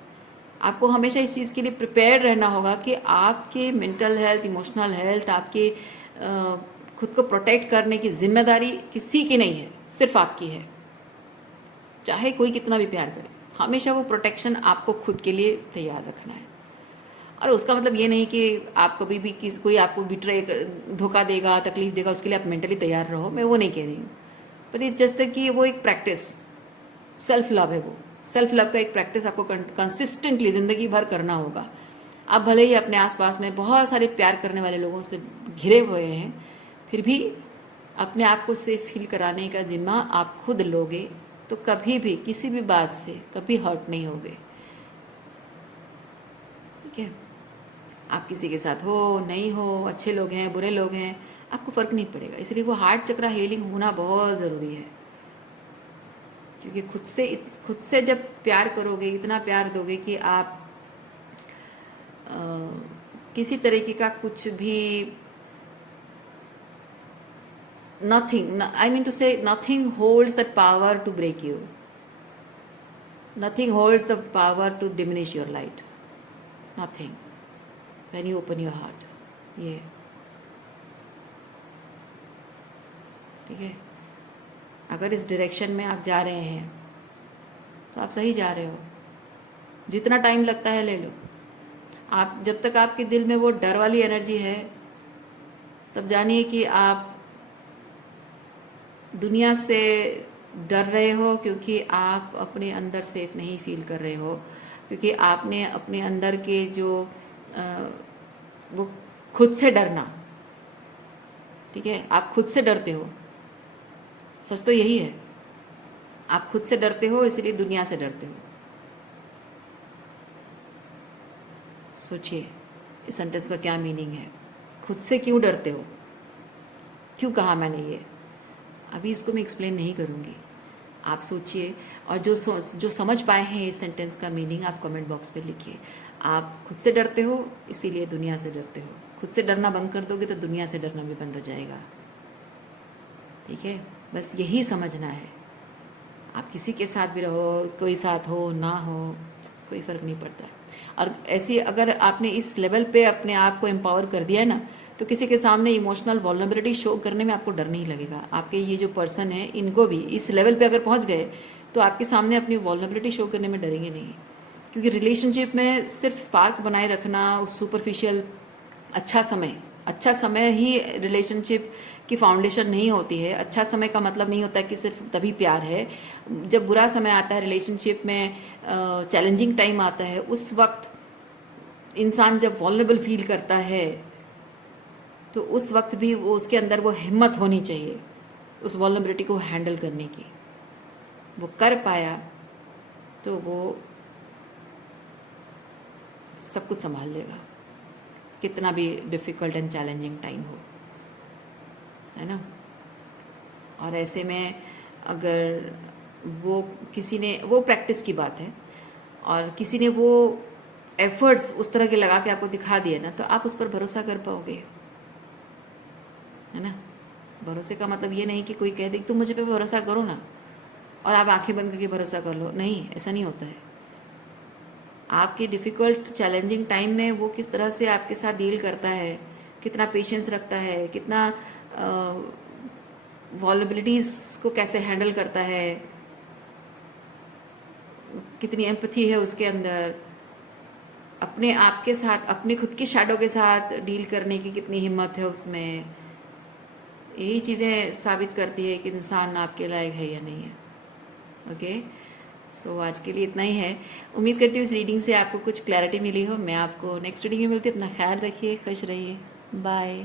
आपको हमेशा इस चीज़ के लिए प्रिपेयर रहना होगा कि आपके मेंटल हेल्थ, इमोशनल हेल्थ, आपके खुद को प्रोटेक्ट करने की जिम्मेदारी किसी की नहीं है, सिर्फ आपकी है। चाहे कोई कितना भी प्यार करे, हमेशा वो प्रोटेक्शन आपको खुद के लिए तैयार रखना है। और उसका मतलब ये नहीं कि आप कभी भी कोई आपको बिट्रे, धोखा देगा, तकलीफ देगा, उसके लिए आप मेंटली तैयार रहो, मैं वो नहीं कह रही हूँ। पर इट्स जस्ट कि वो एक प्रैक्टिस, सेल्फ लव है, वो सेल्फ लव का एक प्रैक्टिस आपको कंसिस्टेंटली ज़िंदगी भर करना होगा। आप भले ही अपने आसपास में बहुत सारे प्यार करने वाले लोगों से घिरे हुए हैं, फिर भी अपने आप को सेफ फील कराने का जिम्मा आप खुद लोगे, तो कभी भी किसी भी बात से कभी हर्ट नहीं होगे। ठीक है, आप किसी के साथ हो नहीं हो, अच्छे लोग हैं बुरे लोग हैं, आपको फ़र्क नहीं पड़ेगा। इसलिए वो हार्ट चक्रा हीलिंग होना बहुत ज़रूरी है, क्योंकि खुद से जब प्यार करोगे, इतना प्यार दोगे कि आप किसी तरीके का कुछ भी, nothing, I mean to say, nothing holds that power to break you, nothing holds the power to diminish your light, nothing. When you open your heart. ये ठीक है। अगर इस डायरेक्शन में आप जा रहे हैं तो आप सही जा रहे हो। जितना टाइम लगता है ले लो। आप जब तक आपके दिल में वो डर वाली एनर्जी है तब जानिए कि आप दुनिया से डर रहे हो, क्योंकि आप अपने अंदर सेफ नहीं फील कर रहे हो, क्योंकि आपने अपने अंदर के जो वो खुद से डरना, ठीक है, आप खुद से डरते हो। सच तो यही है, आप खुद से डरते हो इसलिए दुनिया से डरते हो। सोचिए इस सेंटेंस का क्या मीनिंग है। खुद से क्यों डरते हो, क्यों कहा मैंने ये, अभी इसको मैं एक्सप्लेन नहीं करूँगी, आप सोचिए। और जो समझ पाए हैं इस सेंटेंस का मीनिंग आप कमेंट बॉक्स में लिखिए। आप खुद से डरते हो इसीलिए दुनिया से डरते हो। खुद से डरना बंद कर दोगे तो दुनिया से डरना भी बंद हो जाएगा। ठीक है, बस यही समझना है। आप किसी के साथ भी रहो, कोई साथ हो ना हो, कोई फ़र्क नहीं पड़ता है। और ऐसी अगर आपने इस लेवल पे अपने आप को एम्पावर कर दिया है ना, तो किसी के सामने इमोशनल वल्नरेबिलिटी शो करने में आपको डर नहीं लगेगा। आपके ये जो पर्सन है इनको भी इस लेवल पे अगर पहुंच गए तो आपके सामने अपनी वल्नरेबिलिटी शो करने में डरेंगे नहीं। क्योंकि रिलेशनशिप में सिर्फ स्पार्क बनाए रखना, उस सुपरफिशियल अच्छा समय ही रिलेशनशिप की फाउंडेशन नहीं होती है। अच्छा समय का मतलब नहीं होता कि सिर्फ तभी प्यार है। जब बुरा समय आता है रिलेशनशिप में, चैलेंजिंग टाइम आता है, उस वक्त इंसान जब वॉल्नरेबल फील करता है तो उस वक्त भी वो उसके अंदर वो हिम्मत होनी चाहिए उस वॉल्नरेबिलिटी को हैंडल करने की। वो कर पाया तो वो सब कुछ संभाल लेगा, कितना भी डिफ़िकल्ट एंड चैलेंजिंग टाइम हो, है ना। और ऐसे में अगर वो किसी ने, वो प्रैक्टिस की बात है, और किसी ने वो एफर्ट्स उस तरह के लगा के आपको दिखा दिए ना, तो आप उस पर भरोसा कर पाओगे, है ना। भरोसे का मतलब ये नहीं कि कोई कह दे तुम मुझे पे भरोसा करो ना और आप आंखें बंद करके भरोसा कर लो। नहीं, ऐसा नहीं होता है। आपके डिफ़िकल्ट चैलेंजिंग टाइम में वो किस तरह से आपके साथ डील करता है, कितना पेशेंस रखता है, कितना वॉलेबिलिटीज़ को कैसे हैंडल करता है, कितनी एम्पथी है उसके अंदर, अपने आप के साथ, अपने खुद की शैडो के साथ डील करने की कितनी हिम्मत है उसमें। यही चीज़ें साबित करती है कि इंसान आपके लायक है या नहीं है। ओके, सो आज के लिए इतना ही है। उम्मीद करती हूँ इस रीडिंग से आपको कुछ क्लैरिटी मिली हो। मैं आपको नेक्स्ट रीडिंग में मिलती हूँ। अपना ख्याल रखिए, खुश रहिए, बाय।